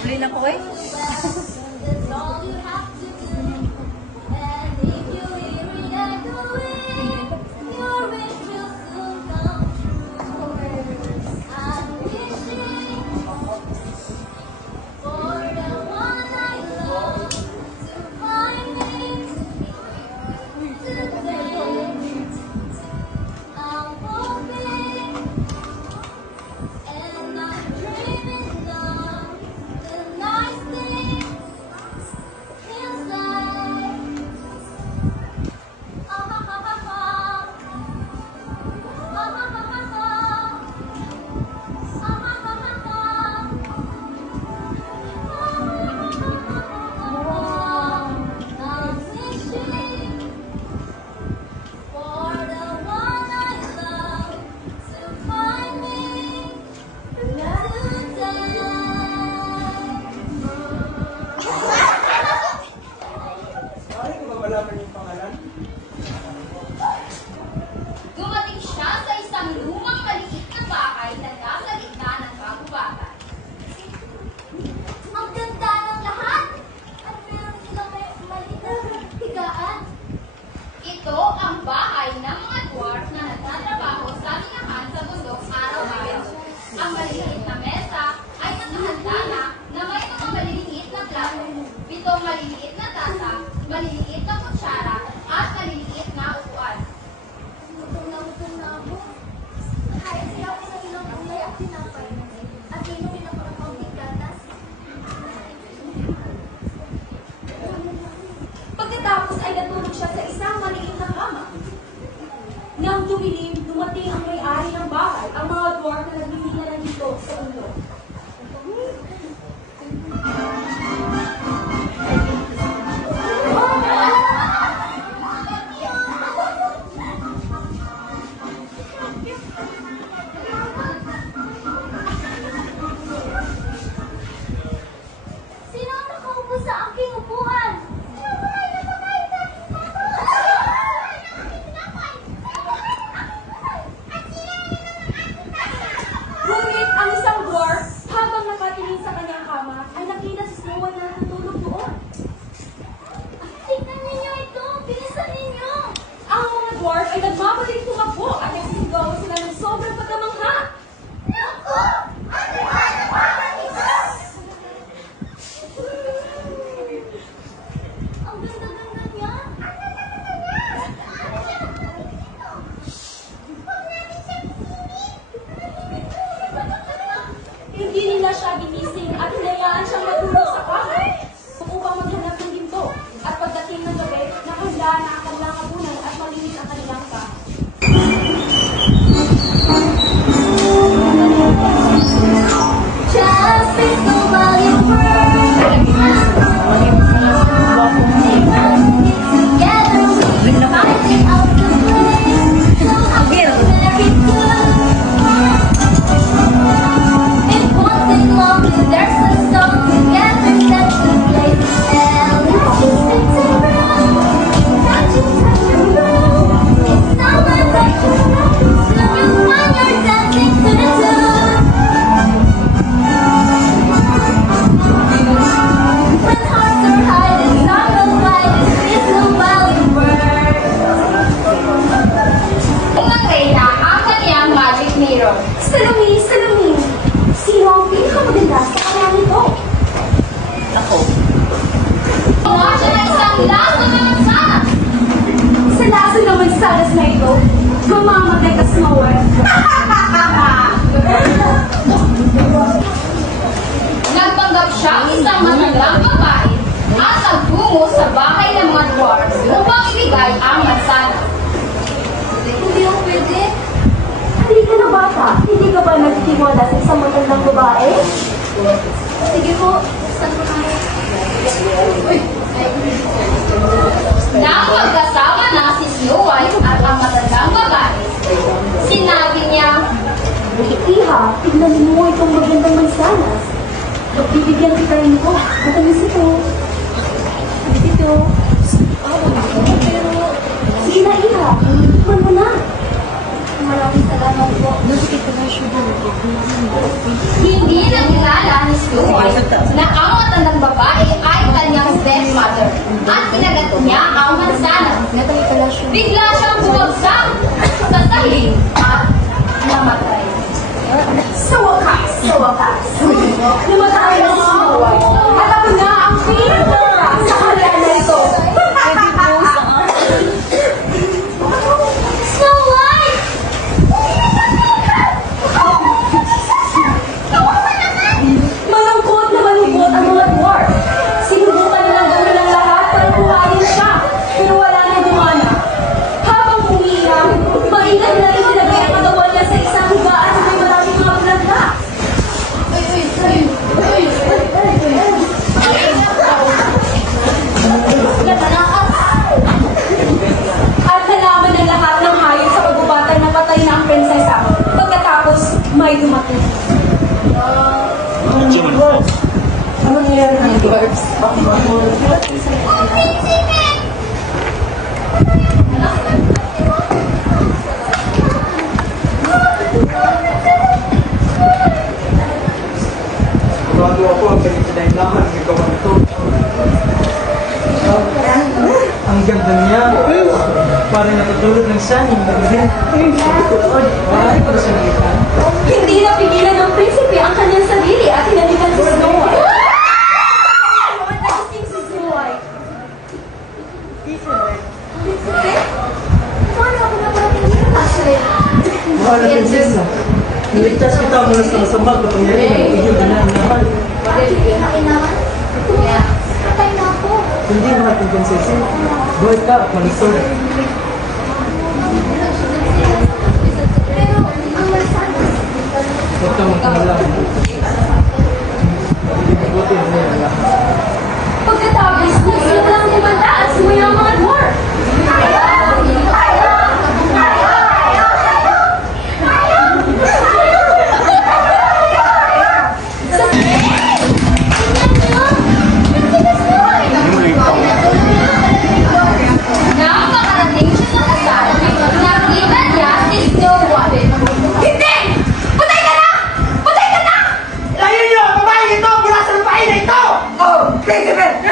Huli na po eh. Dumating siya sa isang lumang maliit na bahay na nasa gitna ng kagubatan. Ang ganda ng lahat! At meron silang maliit na higaan. Ito ang bahay ng mga dwarf na nagtatrabaho sa minahan sa bundok araw-araw. Ang maliliit na mesa ay nakahanda na may mga maliliit na plato, 7 maliliit na tasa, maliliit na kutsara, at maliliit na upuan. Gutom na ako. Kahit siya ako sa ilang gulay at tinapay. At inumin ako ng kaunting gatas. Pagkatapos ay natulog siya sa isang maliit na kama. Nang dumilim, dumating ang may-ari ng bahay, ang mga dwarf na nagbibigyan ng dito sa ulo. Sino ang nakaupo sa aking upuan? Sino ba ay napakain sa aking plato? Ngunit ang isang dwarf, habang nakatingin sa kanyang kama, ay nakita si Snow White na natutulog doon. Tingnan ninyo ito! Bilisan ninyo! Ang mga dwarf ay nagmamaling tumakbo at nagsisigaw sila ng sobrang pagkamangha. Naku! Ano ba naman ito? Ang ganda-ganda niya! Ang ganda-ganda niya! Ano siya nakakita dito? Huwag natin siyang isingin! Hindi nila siya ginising at hinayaan siyang matulog sa kahoy upang maghanap ng ginto. At pagdating ng gabi, nakahanda na ang kanilang hapunan at malinis ang kanilang kahoy. Just little while you work. Together we can find it out the way. So I'm very good. It won't take long. There's a song together that we play. And let's spin around. Touch it around. It's summer right around. Soon you'll find you're dancing to the tune. When hearts are high, the song will fly. This little while we work. Unang reyna ang kaniyang magic mirror. Salumi! Salumi! Sino ang pinakamaganda sa kanya nito? Gumawa siya ng isang laso na magsanas. Sa laso ng magsalas na ito, mamamagat ka Snow White. Nagpanggap siya isang matandang babae at nagtungo sa bahay ng mga dwarfs upang ibigay ang mansanas. Hindi ako pwede. Hindi ka na bata. Hindi ka ba nagtitiwala sa isang matandang babae? Sige po, saan ko tayo? Nang magkasama na si Snow White at ang matandang babae, sinabi niya, Iha, tignan mo itong magandang mansanas. Bibigyan kita rin ito. Matamis ito. Ito. Pero, sige na, Iha. Tikman mo na. Maraming salamat po. hindi nakilala ni Snow White na Tumatay na si Snow White. At ako na ang pinaka sa kanila na ito. Snow White! Malungkot na malungkot ang mga dwarf. Sinubukan nilang gawin ang lahat para buhayin siya, pero wala nang gumana. Habang umiiyak, maingat na rin nilagay ang katawan niya sa isang higa at may maraming mga blanda. At nalaman ng lahat ng hayop sa pagbubatay na patay na ang prinsesa. Pagkatapos, may dumating. Ano nangyari ng dwarfs? Bago ako ang galit na naman ng gawa nito. Ang ganda niya. Parang natutulog ng saning. Wala ko na sa nalitan. Hindi napigilan ng prinsipe ang kanyang sarili at hinalikan si Snow White. Nagising si Snow White. Paano ako naparating dito? Mahal na prinsesa. Niligtas kita mula sa masama ko kung yan ang iyong ginanaman. Bakit kailangan? Patay na ako. Hindi mahal kong prinsesa. Buhay ka at malisod. Pero ang masama. Huwag kang magkamala. Buti na yan lahat. Pagkatapos, nagsimulang kumanta at sumuya ang mga dwarf. Nang makarating siya sa kasal, nakita niya si Snow White. Hindi! Patay ka na! Patay ka na! Layo niyo! Babae ito! Mula sa babae na ito! Oh! Prinsipe!